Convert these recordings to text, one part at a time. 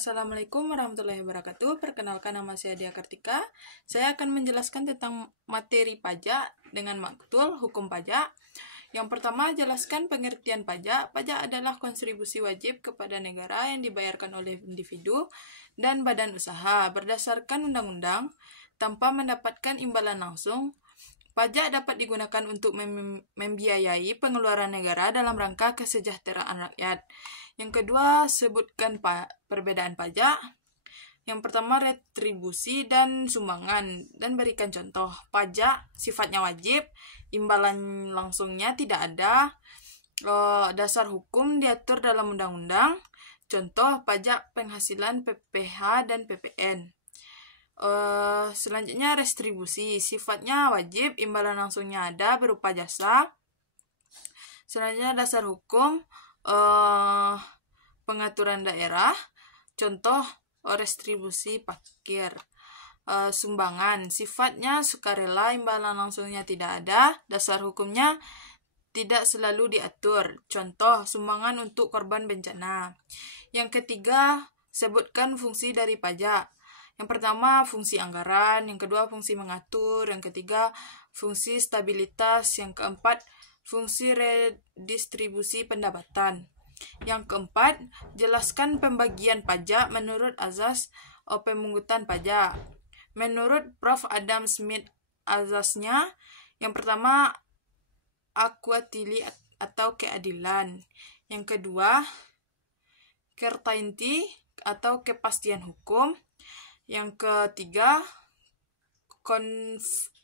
Assalamualaikum warahmatullahi wabarakatuh. Perkenalkan, nama saya Dia Kartika. Saya akan menjelaskan tentang materi pajak dengan maktul hukum pajak. Yang pertama, jelaskan pengertian pajak. Pajak adalah kontribusi wajib kepada negara yang dibayarkan oleh individu dan badan usaha berdasarkan undang-undang tanpa mendapatkan imbalan langsung. Pajak dapat digunakan untuk membiayai pengeluaran negara dalam rangka kesejahteraan rakyat. Yang kedua, sebutkan perbedaan pajak. Yang pertama, retribusi dan sumbangan, dan berikan contoh. Pajak sifatnya wajib, imbalan langsungnya tidak ada. Dasar hukum diatur dalam undang-undang. Contoh, pajak penghasilan PPh dan PPN. Selanjutnya, retribusi sifatnya wajib, imbalan langsungnya ada berupa jasa. Selanjutnya, dasar hukum pengaturan daerah. Contoh, retribusi parkir. Sumbangan sifatnya sukarela, imbalan langsungnya tidak ada. Dasar hukumnya tidak selalu diatur. Contoh, sumbangan untuk korban bencana. Yang ketiga, sebutkan fungsi dari pajak. Yang pertama, fungsi anggaran. Yang kedua, fungsi mengatur. Yang ketiga, fungsi stabilitas. Yang keempat, fungsi redistribusi pendapatan. Yang keempat, jelaskan pembagian pajak menurut azas pemungutan pajak. Menurut Prof. Adam Smith, azasnya yang pertama, equality atau keadilan. Yang kedua, certainty atau kepastian hukum. Yang ketiga,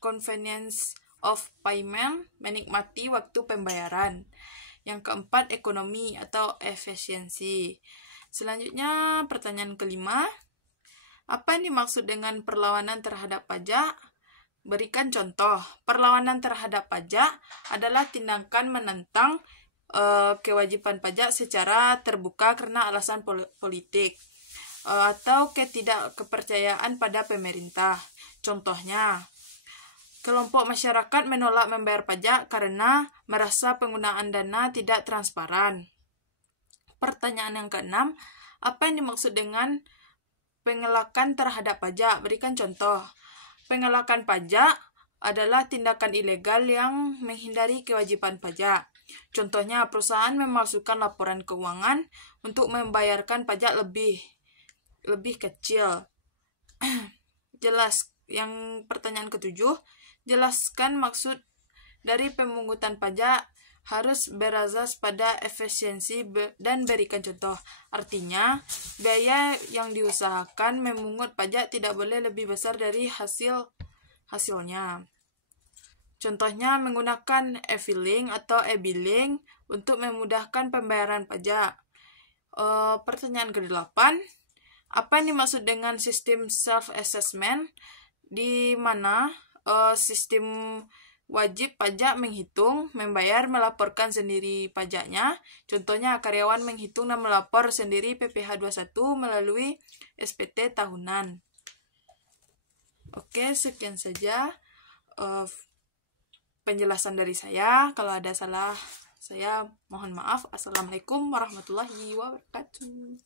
convenience of payment, menikmati waktu pembayaran. Yang keempat, ekonomi atau efisiensi. Selanjutnya, pertanyaan kelima. Apa yang dimaksud dengan perlawanan terhadap pajak? Berikan contoh. Perlawanan terhadap pajak adalah tindakan menentang kewajiban pajak secara terbuka karena alasan politik atau ketidakkepercayaan pada pemerintah. Contohnya, kelompok masyarakat menolak membayar pajak karena merasa penggunaan dana tidak transparan. Pertanyaan yang keenam, apa yang dimaksud dengan pengelakan terhadap pajak? Berikan contoh. Pengelakan pajak adalah tindakan ilegal yang menghindari kewajiban pajak. Contohnya, perusahaan memalsukan laporan keuangan untuk membayarkan pajak lebih kecil. Yang pertanyaan ketujuh, jelaskan maksud dari pemungutan pajak harus berazas pada efisiensi dan berikan contoh. Artinya, biaya yang diusahakan memungut pajak tidak boleh lebih besar dari hasilnya. Contohnya, menggunakan e-filing atau e-billing untuk memudahkan pembayaran pajak. Pertanyaan ke-8, apa yang dimaksud dengan sistem self-assessment, di mana sistem wajib pajak menghitung, membayar, melaporkan sendiri pajaknya. Contohnya, karyawan menghitung dan melapor sendiri PPh 21 melalui SPT tahunan. Oke, sekian saja penjelasan dari saya. Kalau ada salah, saya mohon maaf. Assalamualaikum warahmatullahi wabarakatuh.